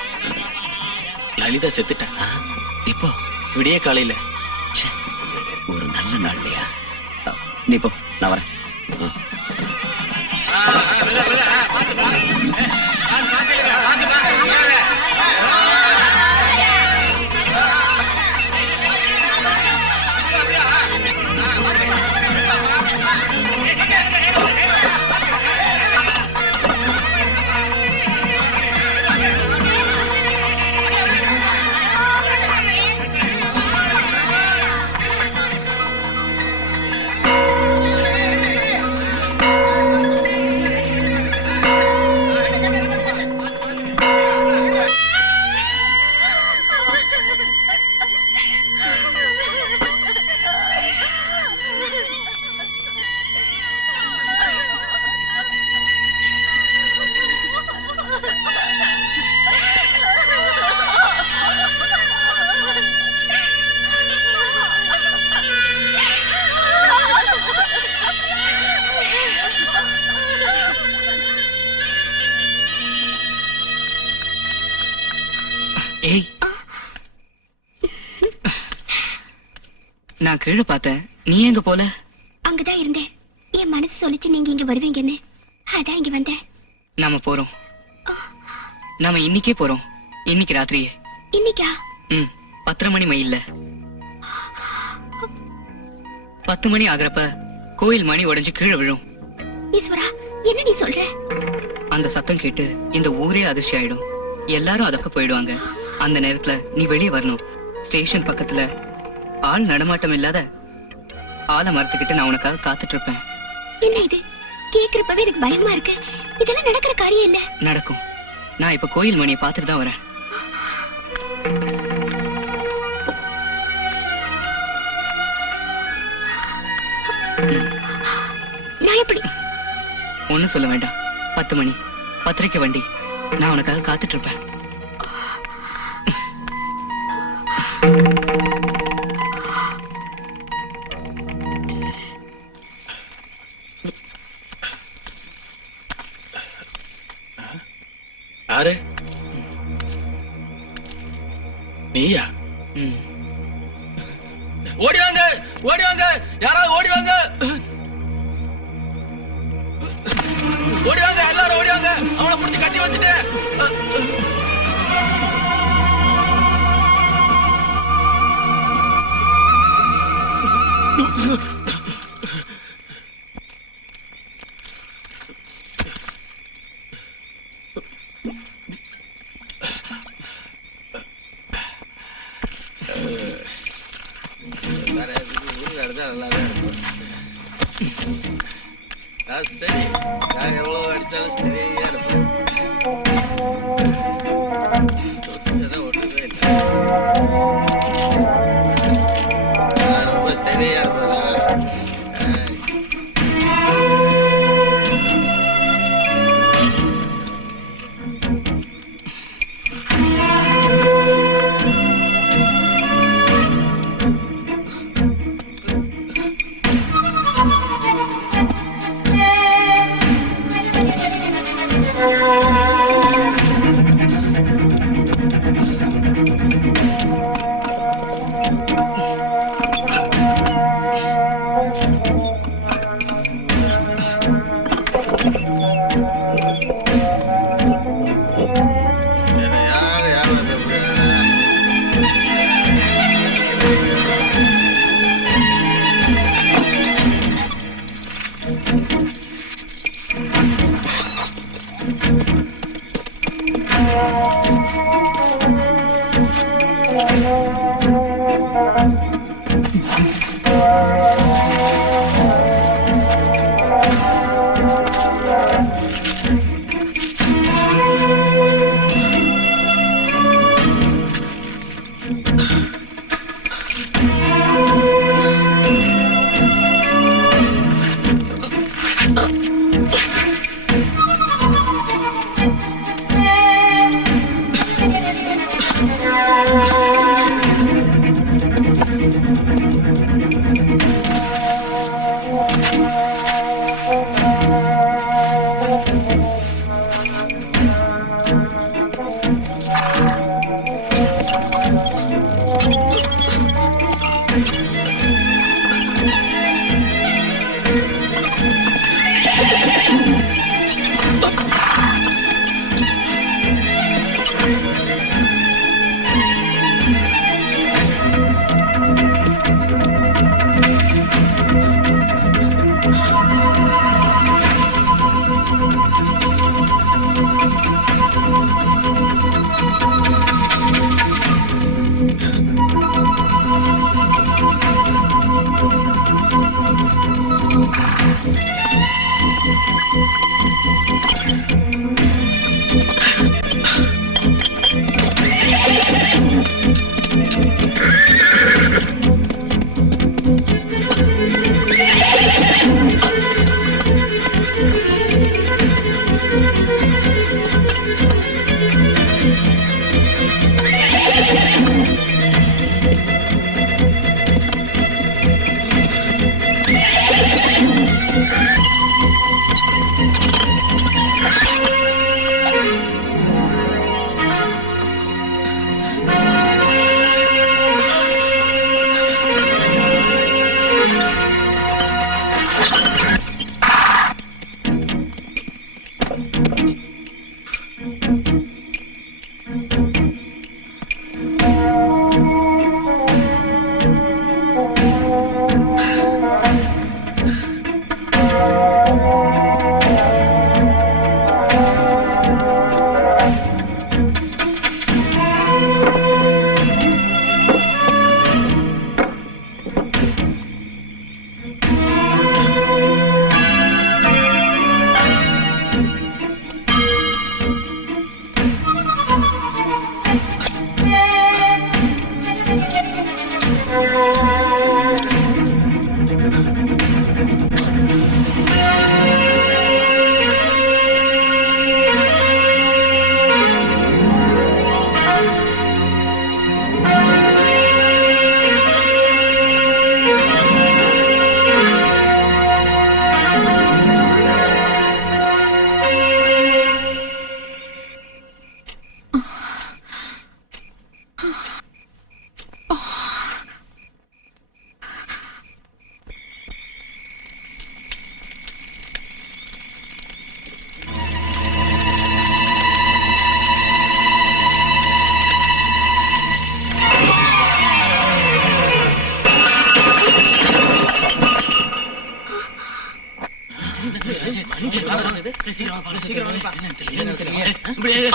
லலிதா செத்துட்டா. இப்போ விடிய காலையில. ச்சே, ஒரு நல்ல நாள் இல்லையா? நீ போ, நான் வரேன். ஏய், நான் கீழே பார்த்தேன். நீ எங்க போல? அங்கதான் இருந்தேன். என் மனசு சொல்லிச்சு நீங்க இங்க வருவீங்கன்னு, அதான் இங்க வந்தேன். நாம போறோம். நாம இன்னைக்கே போறோம். இன்னைக்கு ராத்திரியே. இன்னைக்கா? 10 மணி மைல்ல. 10 மணி ஆகுறப்ப கோயில் மணி உடைஞ்சு கீழே விழும். ஈஸ்வரா, என்ன நீ சொல்ற? அந்த சத்தம் கேட்டு இந்த ஊரே அதிர்ச்சி ஆயிடும். எல்லாரும் அதப்ப போயிடுவாங்க. அந்த நேரத்துல நீ வெளியே வரணும். ஸ்டேஷன் பக்கத்துல ஆள் நடமாட்டம் இல்லாத ஆலமரத்துக்கிட்ட நான் உனக்காக காத்துட்டு இருப்பேன். என்ன இது? கேக்குறப்பவே எனக்கு பயமா இருக்கு. இதெல்லாம் நடக்கிற காரியம் இல்ல. நடக்கும். நான் இப்ப கோயில் மணியை பார்த்துட்டு தான் வரேன். நான் எப்படி? ஒண்ணும் சொல்ல வேண்டாம். 10 மணி 10:30 வண்டி. நான் உனக்காக காத்துட்டு இருப்பேன். யாரு? நீயா? ஓடி வாங்க, ஓடி வாங்க, யாராவது ஓடி வாங்க, ஓடி வாங்க, எல்லாரும் ஓடி வாங்க. அவனை புடிச்சு கட்டி வச்சுட்டேன். சரி, நான் எவ்வளவு அடிச்சாலும் சரியா இருப்பேன். ஒண்ணுமே இல்லை. ரொம்ப சரியா இருப்பதா?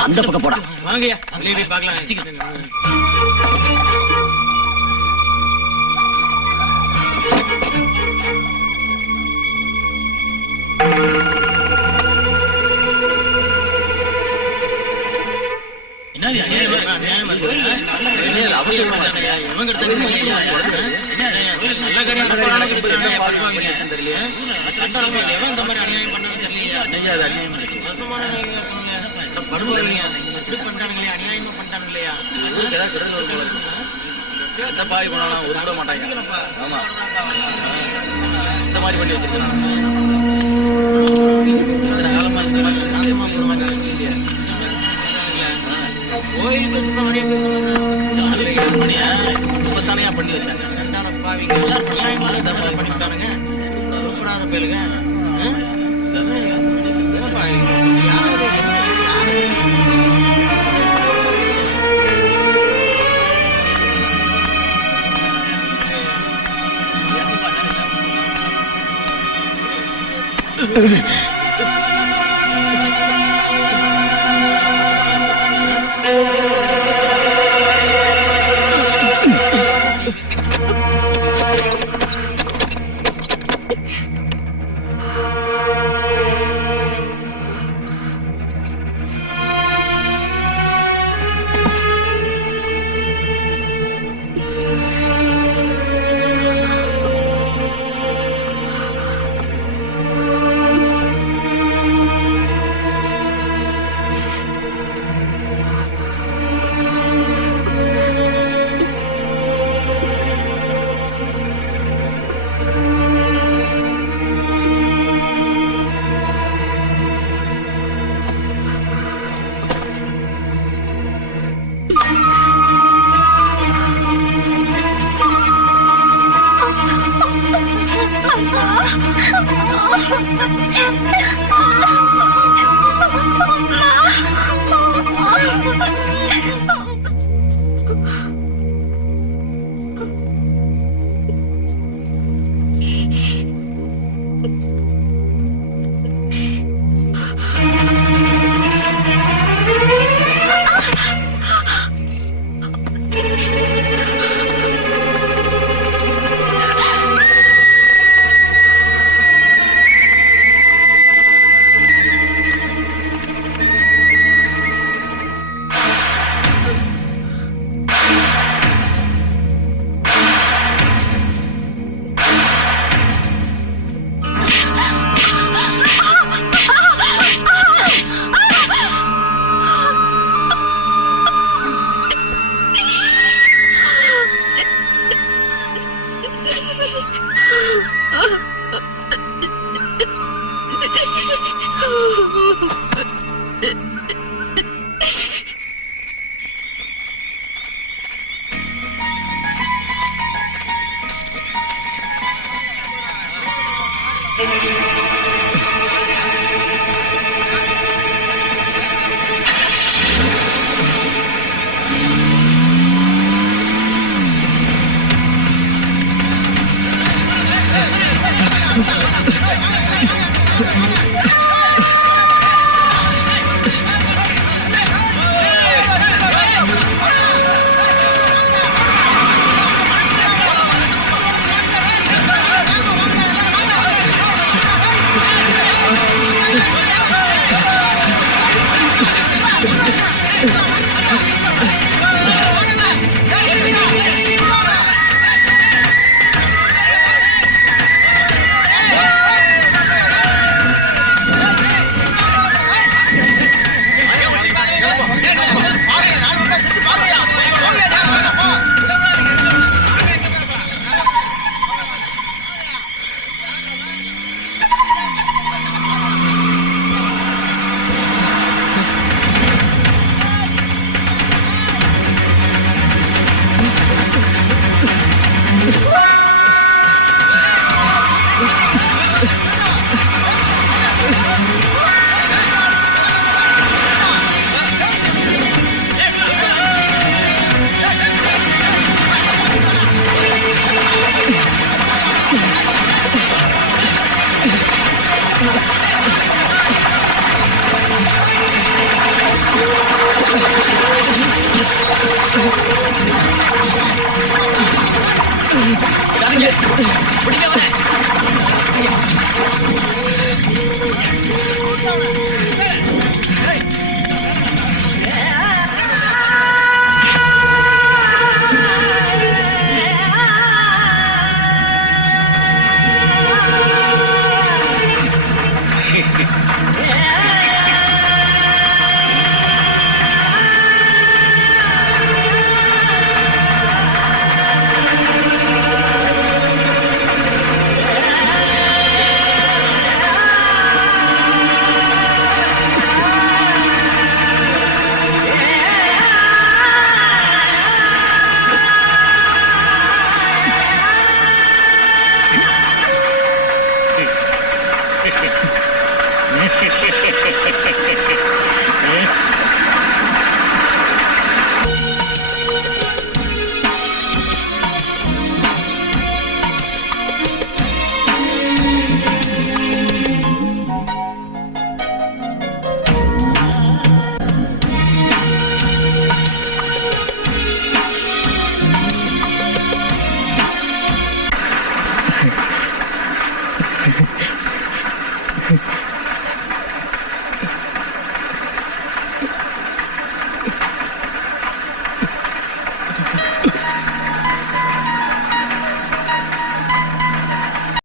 அந்த பக்கம் போடா. வாங்கய்யா பார்க்கலாம். பண்ணி வச்சாங்க பண்ணிட்டானுங்க பேருங்க. பிடிக்காத